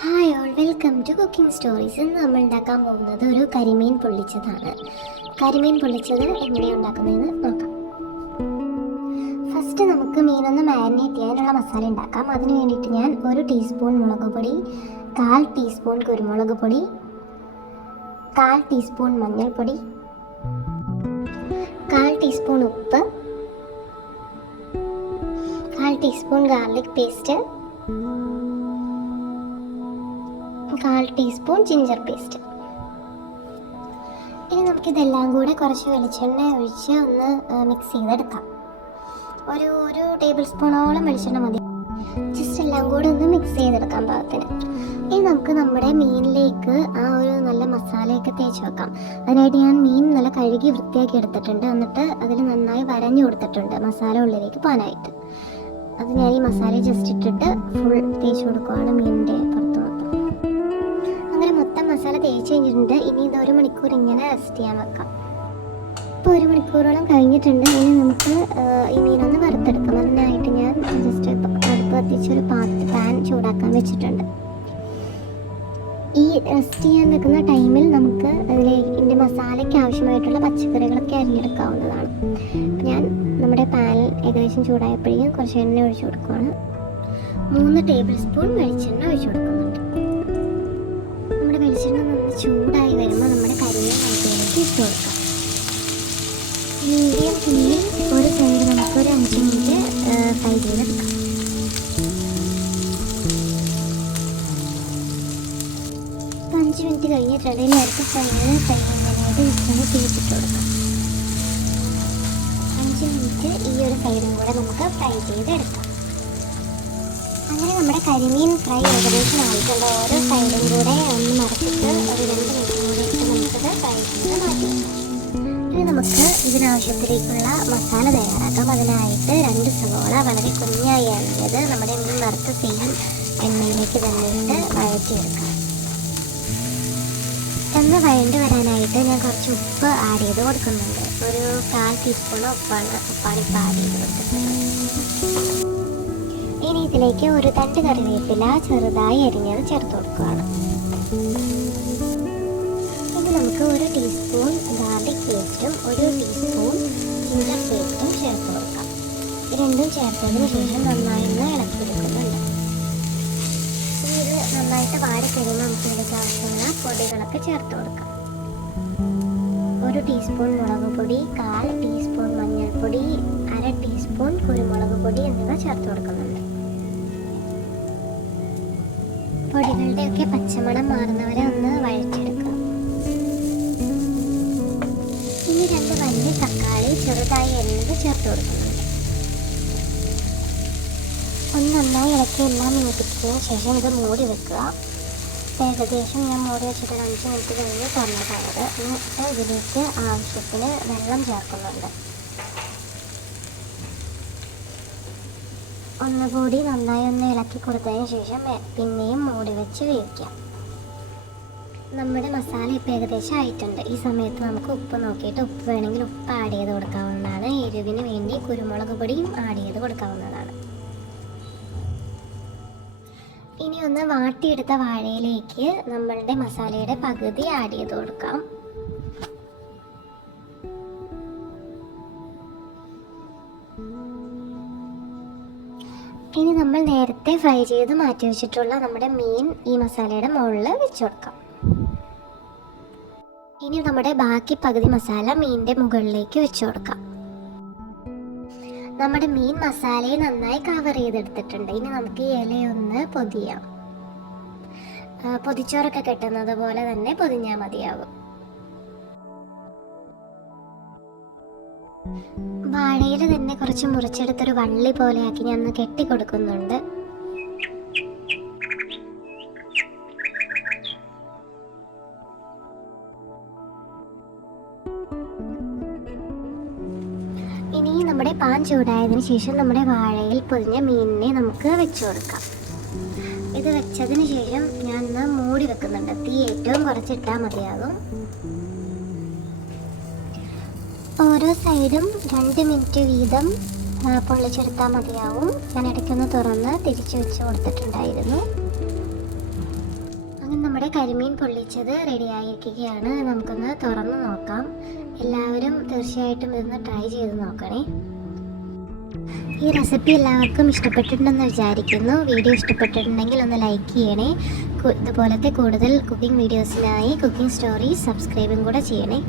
Hi all, welcome to cooking stories. ഇന്ന് നമ്മൾ ഉണ്ടാക്കാൻ പോകുന്നത് ഒരു കരിമീൻ പൊള്ളിച്ചതാണ്. കരിമീൻ പൊള്ളിച്ചത് എങ്ങനെയാണ് ഉണ്ടാക്കുന്നതെന്ന് നോക്കാം. ഫസ്റ്റ് നമുക്ക് മീനൊന്ന് മാരിനേറ്റ് ചെയ്യാനുള്ള മസാല ഉണ്ടാക്കാം. അതിന് വേണ്ടിയിട്ട് ഞാൻ 1 ടീസ്പൂൺ മുളക് പൊടി, 1/4 ടീസ്പൂൺ കുരുമുളക് പൊടി, 1/4 ടീസ്പൂൺ മഞ്ഞൾപ്പൊടി, 1/4 ടീസ്പൂൺ ഉപ്പ്, 1/4 teaspoon garlic paste, 1/4 teaspoon ginger paste. ഇനി നമുക്കിതെല്ലാം കൂടെ കുറച്ച് വെളിച്ചെണ്ണ ഒഴിച്ച് ഒന്ന് മിക്സ് ചെയ്തെടുക്കാം. ഒരു ടേബിൾ സ്പൂണോളം വെളിച്ചെണ്ണ മതി. ജസ്റ്റ് എല്ലാം കൂടെ ഒന്ന് മിക്സ് ചെയ്തെടുക്കാൻ പാകത്തിന്. ഇനി നമുക്ക് നമ്മുടെ മീനിലേക്ക് ആ ഒരു നല്ല മസാലയൊക്കെ തേച്ച് വെക്കാം. അതിനായിട്ട് ഞാൻ മീൻ നല്ല കഴുകി വൃത്തിയാക്കി എടുത്തിട്ടുണ്ട്. എന്നിട്ട് അതിൽ നന്നായി വരഞ്ഞു കൊടുത്തിട്ടുണ്ട് മസാല ഉള്ളിലേക്ക് പോകാനായിട്ട്. അത് ഞാൻ ഈ മസാല ജസ്റ്റ് ഇട്ടിട്ട് ഫുൾ തേച്ച് കൊടുക്കുകയാണ് മീനിൻ്റെ പുറത്ത് മൊത്തം. അങ്ങനെ മൊത്തം മസാല തേച്ച് കഴിഞ്ഞിട്ടുണ്ട്. ഇനി ഇത് 1 മണിക്കൂർ ഇങ്ങനെ റെസ്റ്റ് ചെയ്യാൻ വെക്കാം. ഇപ്പോൾ 1 മണിക്കൂറോളം കഴിഞ്ഞിട്ടുണ്ട്. ഇനി നമുക്ക് ഈ മീനൊന്ന് വറുത്തെടുക്കാം. അതിനായിട്ട് ഞാൻ ജസ്റ്റ് അടുപ്പ് കത്തിച്ചൊരു പാൻ ചൂടാക്കാൻ വെച്ചിട്ടുണ്ട്. ഈ റെസ്റ്റ് ചെയ്യാൻ വെക്കുന്ന ടൈമിൽ നമുക്ക് ഇതിൻ്റെ മസാലയ്ക്ക് ആവശ്യമായിട്ടുള്ള പച്ചക്കറികളൊക്കെ അരിഞ്ഞെടുക്കാവുന്നതാണ്. ഞാൻ നമ്മുടെ പാൻ ഏകദേശം ചൂടായപ്പോഴേക്കും കുറച്ച് എണ്ണ ഒഴിച്ചു കൊടുക്കുകയാണ്. 3 ടേബിൾ സ്പൂൺ വെളിച്ചെണ്ണ ഒഴിച്ചു കൊടുക്കുന്നുണ്ട്. നമ്മുടെ വെളിച്ചെണ്ണ നന്നായി ചൂടായി വരുമ്പോൾ നമ്മുടെ കരിമീൻ അതിലേക്ക് ഇട്ട് കൊടുക്കാം. മീഡിയം തീയിൽ ഒരു സൈഡ് നമുക്കൊരു 5 മിനിറ്റ് ഫ്രൈ ചെയ്തെടുക്കാം. ഇപ്പോൾ 5 മിനിറ്റ് കഴിഞ്ഞിട്ടുണ്ട്. ഇനി അടുത്ത സൈഡ് ഫ്രൈ ചെയ്യാനായിട്ട് ഇങ്ങനെ തിരിച്ചിട്ട് കൊടുക്കാം. 5 മിനിറ്റ് ഈ ഒരു സൈഡും കൂടെ നമുക്ക് ഫ്രൈ ചെയ്തെടുക്കാം. അങ്ങനെ നമ്മുടെ കരിമീൻ ഫ്രൈ ഏകദേശം ആയിട്ടുണ്ട്. ഓരോ സൈഡും കൂടെ ഒന്ന് മറച്ചിട്ട് ഒരു 2 മിനിറ്റ് കൂടെ ഇട്ട് നമുക്കത് ഫ്രൈ ചെയ്ത് മാറ്റി വെക്കാം. ഇനി നമുക്ക് ഇതിനാവശ്യത്തിലേക്കുള്ള മസാല തയ്യാറാക്കാം. അതിനായിട്ട് 2 സവോള വളരെ കുഞ്ഞായി അരിഞ്ഞത് നമ്മുടെ മീൻ വറുത്ത സെയിം എണ്ണയിലേക്ക് തന്നെ ഇട്ട് വഴറ്റിയെടുക്കാം. എണ്ണ വഴണ്ട് വരാനായിട്ട് ഞാൻ കുറച്ച് ഉപ്പ് ആഡ് ചെയ്ത് കൊടുക്കുന്നുണ്ട്. ഒരു 1/4 ടീസ്പൂൺ ഉപ്പാണ് ഇപ്പോൾ ആഡ് ചെയ്ത് കൊടുക്കുന്നത്. ഇനി ഇതിലേക്ക് ഒരു തണ്ട് കറിവേപ്പില ചെറുതായി അരിഞ്ഞത് ചേർത്ത് കൊടുക്കുകയാണ്. ഇനി നമുക്ക് 1 ടീസ്പൂൺ ഗാർലിക് പേസ്റ്റും 1 ടീസ്പൂൺ ജിഞ്ചർ പേസ്റ്റും ചേർത്ത് കൊടുക്കാം. ഇത് രണ്ടും ചേർത്തതിന് ശേഷം നന്നായി ഒന്ന് ഇളക്കിയെടുക്കുന്നുണ്ട്. ഇനി ഇത് നന്നായിട്ട് വാടിക്കഴിയുമ്പോൾ നമുക്ക് ഇതിലേക്ക് ആവശ്യമുള്ള പൊടികളൊക്കെ ചേർത്ത് കൊടുക്കാം. 1 ടീസ്പൂൺ മുളക് പൊടി, 1/4 ടീസ്പൂൺ മഞ്ഞൾപ്പൊടി, 1/2 ടീസ്പൂൺ കുരുമുളക് പൊടി എന്നിവ ചേർത്ത് കൊടുക്കുന്നുണ്ട്. പൊടികളുടെയൊക്കെ പച്ചമണം മാറുന്നവരെ ഒന്ന് വഴറ്റിയെടുക്കുക. ഇനി 2 വലിയ തക്കാളി ചെറുതായി അരിഞ്ഞത് ചേർത്ത് കൊടുക്കുന്നുണ്ട്. ഒന്ന് നന്നായി ഇളക്കി എല്ലാം യോജിപ്പിച്ചതിന് ശേഷം ഇത് മൂടി വെക്കുക. ഏകദേശം ഞാൻ മൂടി വെച്ചിട്ട് 5 മിനിറ്റ് കഴിഞ്ഞ് തുറന്നതായത്. എന്നിട്ട് ഇതിലേക്ക് ആവശ്യത്തിന് വെള്ളം ചേർക്കുന്നുണ്ട്. ഒന്നുകൂടി നന്നായി ഒന്ന് ഇളക്കി കൊടുത്തതിന് ശേഷം പിന്നെയും മൂടി വെച്ച് വേവിക്കാം. നമ്മുടെ മസാല ഇപ്പോൾ ഏകദേശം ആയിട്ടുണ്ട്. ഈ സമയത്ത് നമുക്ക് ഉപ്പ് നോക്കിയിട്ട് ഉപ്പ് വേണമെങ്കിൽ ഉപ്പ് ആഡ് ചെയ്ത് കൊടുക്കാവുന്നതാണ്. എരിവിന് വേണ്ടി കുരുമുളക് പൊടിയും ആഡ് ചെയ്ത് കൊടുക്കാവുന്നതാണ്. ഇനി ഒന്ന് വാട്ടിയെടുത്ത വാഴയിലേക്ക് നമ്മളുടെ മസാലയുടെ പകുതി ആഡ് ചെയ്ത് കൊടുക്കാം. ഇനി നമ്മൾ നേരത്തെ ഫ്രൈ ചെയ്ത് മാറ്റി വെച്ചിട്ടുള്ള നമ്മുടെ മീൻ ഈ മസാലയുടെ മുകളിൽ വെച്ച് കൊടുക്കാം. ഇനി നമ്മുടെ ബാക്കി പകുതി മസാല മീനിൻ്റെ മുകളിലേക്ക് വെച്ച് കൊടുക്കാം. നമ്മുടെ മീൻ മസാലയെ നന്നായി കവർ ചെയ്തെടുത്തിട്ടുണ്ട്. ഇനി നമുക്ക് ഈ ഇലയൊന്ന് പൊതിയാം. പൊതിച്ചോറൊക്കെ കെട്ടുന്നത് പോലെ തന്നെ പൊതിഞ്ഞാൽ മതിയാകും. വാഴയില തന്നെ കുറച്ച് മുറിച്ചെടുത്തൊരു വള്ളി പോലെയാക്കി ഞാൻ ഒന്ന് കെട്ടിക്കൊടുക്കുന്നുണ്ട്. ഇനി നമ്മുടെ പാൻ ചൂടായതിനു ശേഷം നമ്മുടെ വാഴയിൽ പൊതിഞ്ഞ മീനിനെ നമുക്ക് വെച്ചു കൊടുക്കാം. ഇത് വെച്ചതിന് ശേഷം ഞാൻ ഒന്ന് മൂടി വെക്കുന്നുണ്ട്. തീ ഏറ്റവും കുറച്ചിട്ടാൽ മതിയാകും. ഓരോ സൈഡും 2 മിനിറ്റ് വീതം പൊള്ളിച്ചെടുത്താൽ മതിയാവും. ഞാൻ ഇടയ്ക്കൊന്ന് തുറന്ന് തിരിച്ചു വെച്ച് കൊടുത്തിട്ടുണ്ടായിരുന്നു. കരിമീൻ പൊള്ളിച്ചത് റെഡി ആയിരിക്കുകയാണ്. നമുക്കൊന്ന് തുറന്ന് നോക്കാം. എല്ലാവരും തീർച്ചയായിട്ടും ഇതൊന്ന് ട്രൈ ചെയ്ത് നോക്കണേ. ഈ റെസിപ്പി എല്ലാവർക്കും ഇഷ്ടപ്പെട്ടിട്ടുണ്ടെന്ന് വിചാരിക്കുന്നു. വീഡിയോ ഇഷ്ടപ്പെട്ടിട്ടുണ്ടെങ്കിൽ ഒന്ന് ലൈക്ക് ചെയ്യണേ. ഇതുപോലത്തെ കൂടുതൽ കുക്കിംഗ് വീഡിയോസിനായി കുക്കിംഗ് സ്റ്റോറീസ് സബ്സ്ക്രൈബും കൂടെ ചെയ്യണേ.